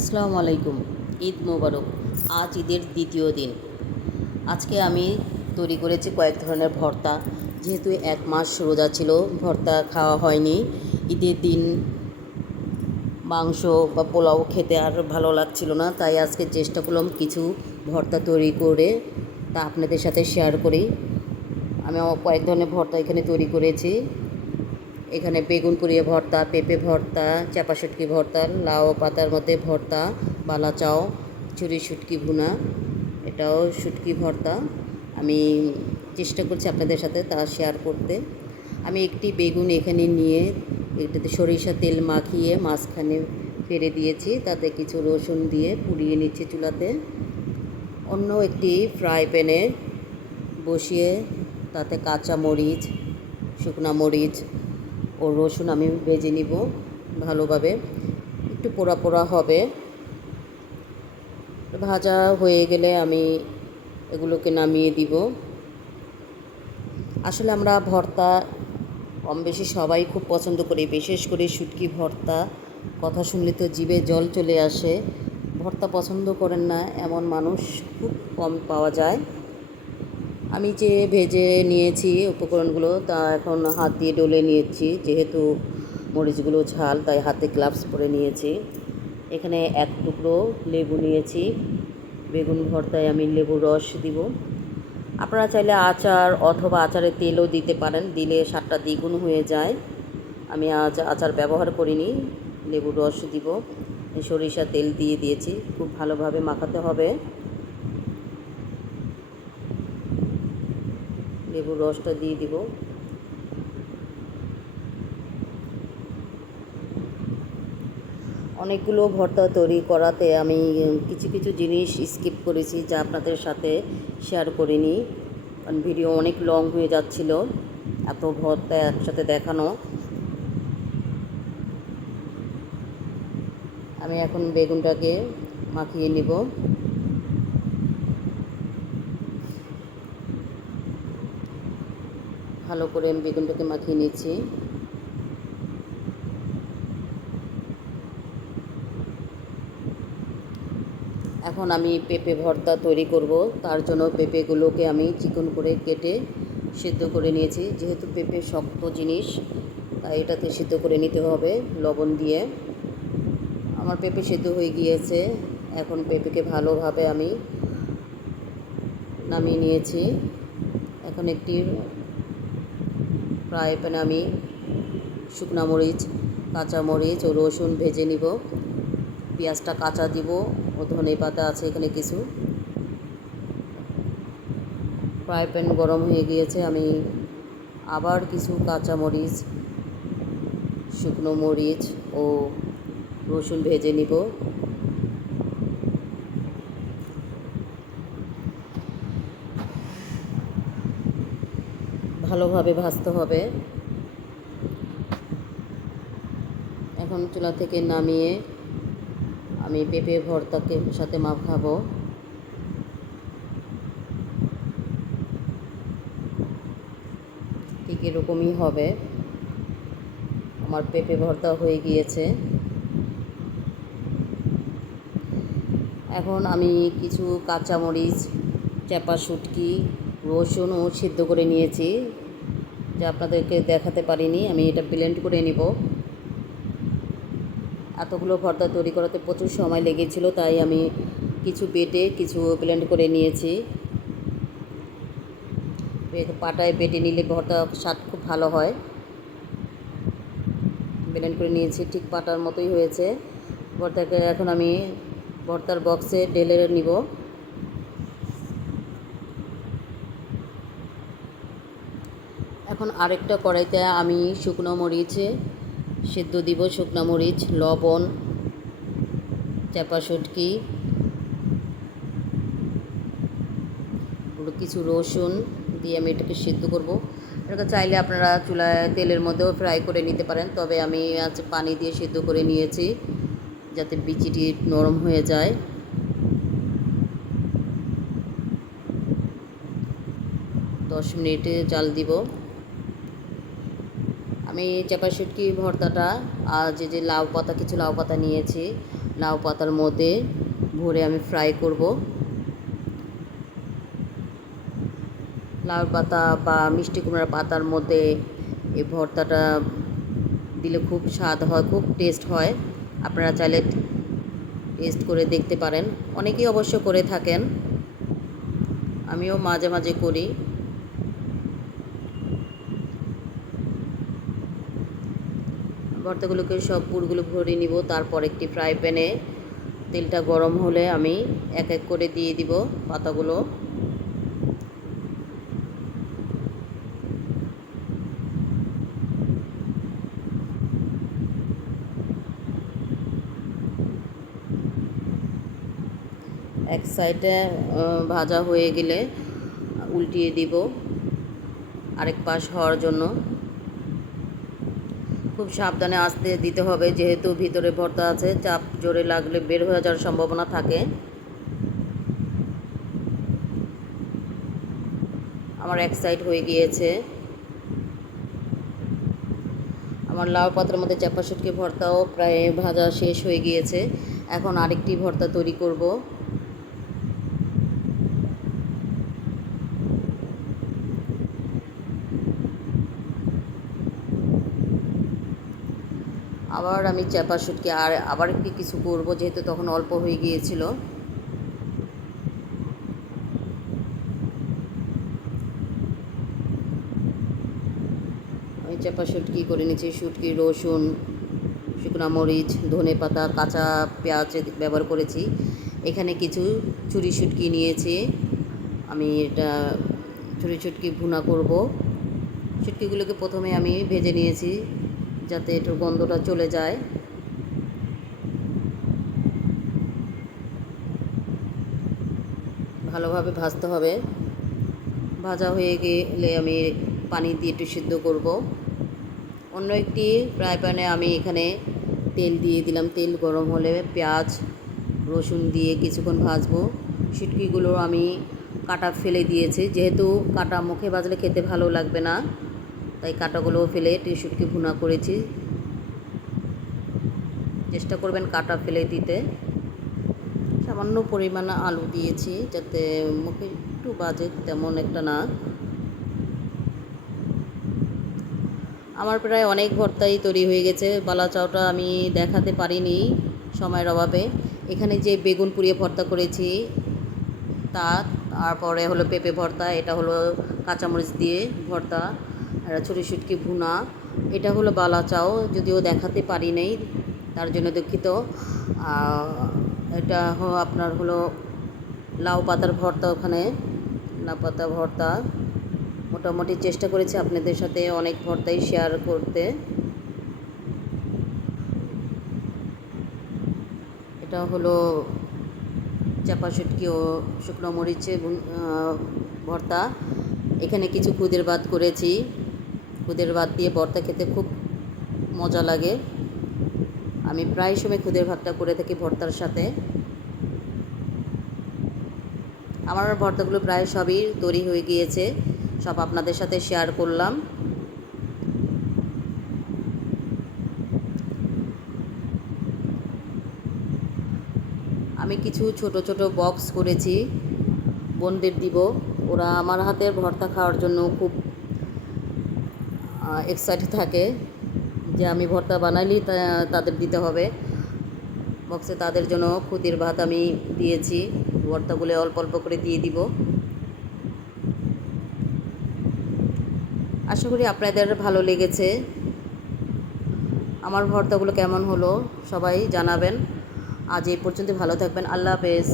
আসসালামু আলাইকুম। ঈদ মোবারক। আজ ঈদের দ্বিতীয় দিন। আজকে আমি তৈরি করেছি কয়েক ধরনের ভর্তা। যেহেতু 1 মাস রোজা ছিল, ভর্তা খাওয়া হয়নি। ঈদের দিন মাংস বা পোলাও খেতে আর ভালো লাগছিল না, তাই আজকে চেষ্টা করলাম কিছু ভর্তা তৈরি করে তা আপনাদের সাথে শেয়ার করি। আমি কয়েক ধরনের ভর্তা এখানে তৈরি করেছি। এখানে বেগুন পুড়িয়ে ভর্তা, পেঁপে ভর্তা, চাপা শুটকি ভর্তা, লাউ পাতার মধ্যে ভর্তা, বালা চাও, চুরি শুটকি ভুনা, এটাও শুটকি ভর্তা। আমি চেষ্টা করছি আপনাদের সাথে তা শেয়ার করতে। আমি একটি বেগুন এখানে নিয়ে এটাতে সরিষা তেল মাখিয়ে মাঝখানে ফেলে দিয়েছি, তাতে কিছু রসুন দিয়ে পুড়িয়ে নিচ্ছি চুলাতে। অন্য একটি ফ্রাই প্যানে বসিয়ে তাতে কাঁচা মরিচ, শুকনা মরিচ ও রসুন আমি ভেজে নিব ভালোভাবে। একটু পোড়া পোড়া হবে। ভাজা হয়ে গেলে আমি এগুলোকে নামিয়ে দিব। আসলে আমরা ভর্তা কম বেশি সবাই খুব পছন্দ করি, বিশেষ করে শুটকি ভর্তা কথা শুনলে তো জিভে জল চলে আসে। ভর্তা পছন্দ করেন না এমন মানুষ খুব কম পাওয়া যায়। আমি যে ভেজে নিয়েছি উপকরণগুলো তা এখন হাত দিয়ে ডলে নিয়েছি, যেহেতু মরিচগুলো ঝাল তাই হাতে গ্লাভস পরে নিয়েছি। এখানে এক টুকরো লেবু নিয়েছি। বেগুন ভর্তায় আমি লেবুর রস দিব। আপনারা চাইলে আচার অথবা আচারের তেলও দিতে পারেন, দিলে স্বাদটা দ্বিগুণ হয়ে যায়। আমি আজ আচার ব্যবহার করিনি, লেবুর রস দিব। সরিষা তেল দিয়ে দিয়েছি, খুব ভালোভাবে মাখাতে হবে। লেবুর রসটা দিয়ে দিব। অনেকগুলো ভর্তা তৈরি করাতে আমি কিছু কিছু জিনিস স্কিপ করেছি, যা আপনাদের সাথে শেয়ার করিনি, কারণ ভিডিও অনেক লং হয়ে যাচ্ছিল এত ভর্তা একসাথে দেখানো। আমি এখন বেগুনটাকে মাখিয়ে নিব। ভালো করে আমি বেগুনটাকে মাখিয়ে নিচ্ছি। এখন আমি পেঁপে ভর্তা তৈরি করব। তার জন্য পেঁপেগুলোকে আমি চিকন করে কেটে সিদ্ধ করে নিয়েছি। যেহেতু পেঁপে শক্ত জিনিস, তাই এটাতে সিদ্ধ করে নিতে হবে লবণ দিয়ে। আমার পেঁপে সিদ্ধ হয়ে গিয়েছে। এখন পেঁপেকে ভালোভাবে আমি নামিয়ে নিয়েছি। এখন একটি ফ্রাই প্যানে আমি শুকনা মরিচ, কাঁচা মরিচ ও রসুন ভেজে নিব। পেঁয়াজটা কাঁচা দিব ও ধনে পাতা আছে এখানে কিছু। ফ্রাই প্যান গরম হয়ে গিয়েছে। আমি আবার কিছু কাঁচা মরিচ, শুকনো মরিচ ও রসুন ভেজে নিব। ভালোভাবে ভাজতে হবে। এখন চুলা থেকে নামিয়ে আমি পেঁপে ভর্তাকে সাথে মাখাবো। ঠিক এরকমই হবে। আমার পেঁপে ভর্তা হয়ে গিয়েছে। এখন আমি কিছু কাঁচামরিচ, চাপা শুটকি, রসুনও সিদ্ধ করে নিয়েছি, যা আপনাদেরকে দেখাতে পারিনি। আমি এটা ব্লেন্ড করে নিব। এতগুলো ভর্তা তৈরি করাতে প্রচুর সময় লেগেছিল, তাই আমি কিছু বেটে কিছু ব্লেন্ড করে নিয়েছি। পাটায় বেটে নিলে ভর্তা স্বাদ খুব ভালো হয়। ব্লেন্ড করে নিয়েছি, ঠিক পাটার মতোই হয়েছে। ভর্তাকে এখন আমি ভর্তার বক্সে ঢেলে নিব। এখন আরেকটা কড়াইতে আমি শুকনো মরিচে সিদ্ধ দিব, শুকনো মরিচ, লবণ, চাপা শুটকি, কিছু রসুন দিয়ে আমি এটাকে সিদ্ধ করব। এটা চাইলে আপনারা চুলায় তেলের মধ্যেও ফ্রাই করে নিতে পারেন, তবে আমি আজ পানি দিয়ে সিদ্ধ করে নিয়েছি যাতে বিচিটি নরম হয়ে যায়। 10 মিনিটে জাল দিব। আমি চাপা শুটকি ভর্তাটা আর যে লাউ পাতা, কিছু লাউ পাতা নিয়েছি, লাউ পাতার মধ্যে ভরে আমি ফ্রাই করব। লাউ পাতা বা মিষ্টি কুমড়ার পাতার মধ্যে এই ভর্তাটা দিলে খুব স্বাদ হয়, খুব টেস্ট হয়। আপনারা চাইলে টেস্ট করে দেখতে পারেন। অনেকেই অবশ্য করে থাকেন, আমিও মাঝে মাঝে করি। ভর্তাগুলোকে সব পুরগুলো ভরে নিব। তারপর একটি ফ্রাই প্যানে তেলটা গরম হলে আমি এক এক করে দিয়ে দিব পাতাগুলো। এক সাইডে ভাজা হয়ে গেলে উল্টিয়ে দিব আরেক পাশ হওয়ার জন্য। খুব সাবধানে আস্তে দিতে হবে, যেহেতু ভিতরে ভর্তা আছে, চাপ জোরে লাগলে বের হয়ে যাওয়ার সম্ভাবনা থাকে। আমার এক সাইড হয়ে গিয়েছে। আমার লাউ পাতার মধ্যে চাপা শুটকি ভর্তাও প্রায় ভাজা শেষ হয়ে গিয়েছে। এখন আরেকটি ভর্তা তৈরি করব। আবার আমি চাপা শুটকি আবার একটু কিছু করব, যেহেতু তখন অল্প হয়ে গিয়েছিল। আমি চাপা শুটকি করে নিয়েছি। শুটকি, রসুন, শুকনো মরিচ, ধনে পাতা, কাঁচা পেঁয়াজ ব্যবহার করেছি। এখানে কিছু চুরি শুটকি নিয়েছি। আমি এটা চুরি শুটকি ভুনা করব। শুটকিগুলোকে প্রথমে আমি ভেজে নিয়েছি, যাতে একটু গন্ধটা চলে যায়। ভালোভাবে ভাজতে হবে। ভাজা হয়ে গেলে আমি পানি দিয়ে একটু সিদ্ধ করব। অন্য একটি ফ্রাই প্যানে আমি এখানে তেল দিয়ে দিলাম। তেল গরম হলে পেঁয়াজ, রসুন দিয়ে কিছুক্ষণ ভাজবো। শুটকিগুলো আমি কাটা ফেলে দিয়েছি, যেহেতু কাটা মুখে ভাজলে খেতে ভালো লাগবে না, তাই কাটাগুলোও ফেলে শুটকি ভুনা করেছি। চেষ্টা করবেন কাটা ফেলে দিতে। সামান্য পরিমাণে আলু দিয়েছি, যাতে মুখে একটু বাজে, তেমন একটা না। আমার প্রায় অনেক ভর্তাই তৈরি হয়ে গেছে। বালা চাউটা আমি দেখাতে পারিনি সময়ের অভাবে। এখানে যে বেগুন পুড়িয়ে ভর্তা করেছি তা, তারপরে হলো পেঁপে ভর্তা, এটা হলো কাঁচামরিচ দিয়ে ভর্তা, আর ছুরি শুটকি ভুনা, এটা হলো বালা চাউ, যদিও দেখাতে পারি নাই, তার জন্য দুঃখিত। এটা আপনার হলো লাউ পাতার ভর্তা। ওখানে লাউ পাতা ভর্তা মোটামুটি চেষ্টা করেছি আপনাদের সাথে অনেক ভর্তাই শেয়ার করতে। এটা হলো চাপা শুটকি ও শুকনো মরিচে ভর্তা। এখানে কিছু খুদের ভাত করেছি। খুদের ভাত দিয়ে ভর্তা খেতে খুব মজা লাগে। আমি প্রায় সময় খুদের ভাতটা করে থাকি ভর্তার সাথে। আমার ভর্তাগুলো প্রায় সবই তৈরি হয়ে গিয়েছে, সব আপনাদের সাথে শেয়ার করলাম। আমি কিছু ছোট ছোট বক্স করেছি, বোনদের দিব। ওরা আমার হাতের ভর্তা খাওয়ার জন্য খুব এক্সাইটেড থাকে, যে আমি ভর্তা বানাইলেই তাদের দিতে হবে। বক্সে তাদের জন্য খুদের ভাত আমি দিয়েছি। ভর্তাগুলো অল্প অল্প করে দিয়ে দিব। আশা করি আপনাদের ভালো লেগেছে। আমার ভর্তাগুলো কেমন হলো সবাই জানাবেন। আজ এই পর্যন্ত, ভালো থাকবেন। আল্লাহ হাফেজ।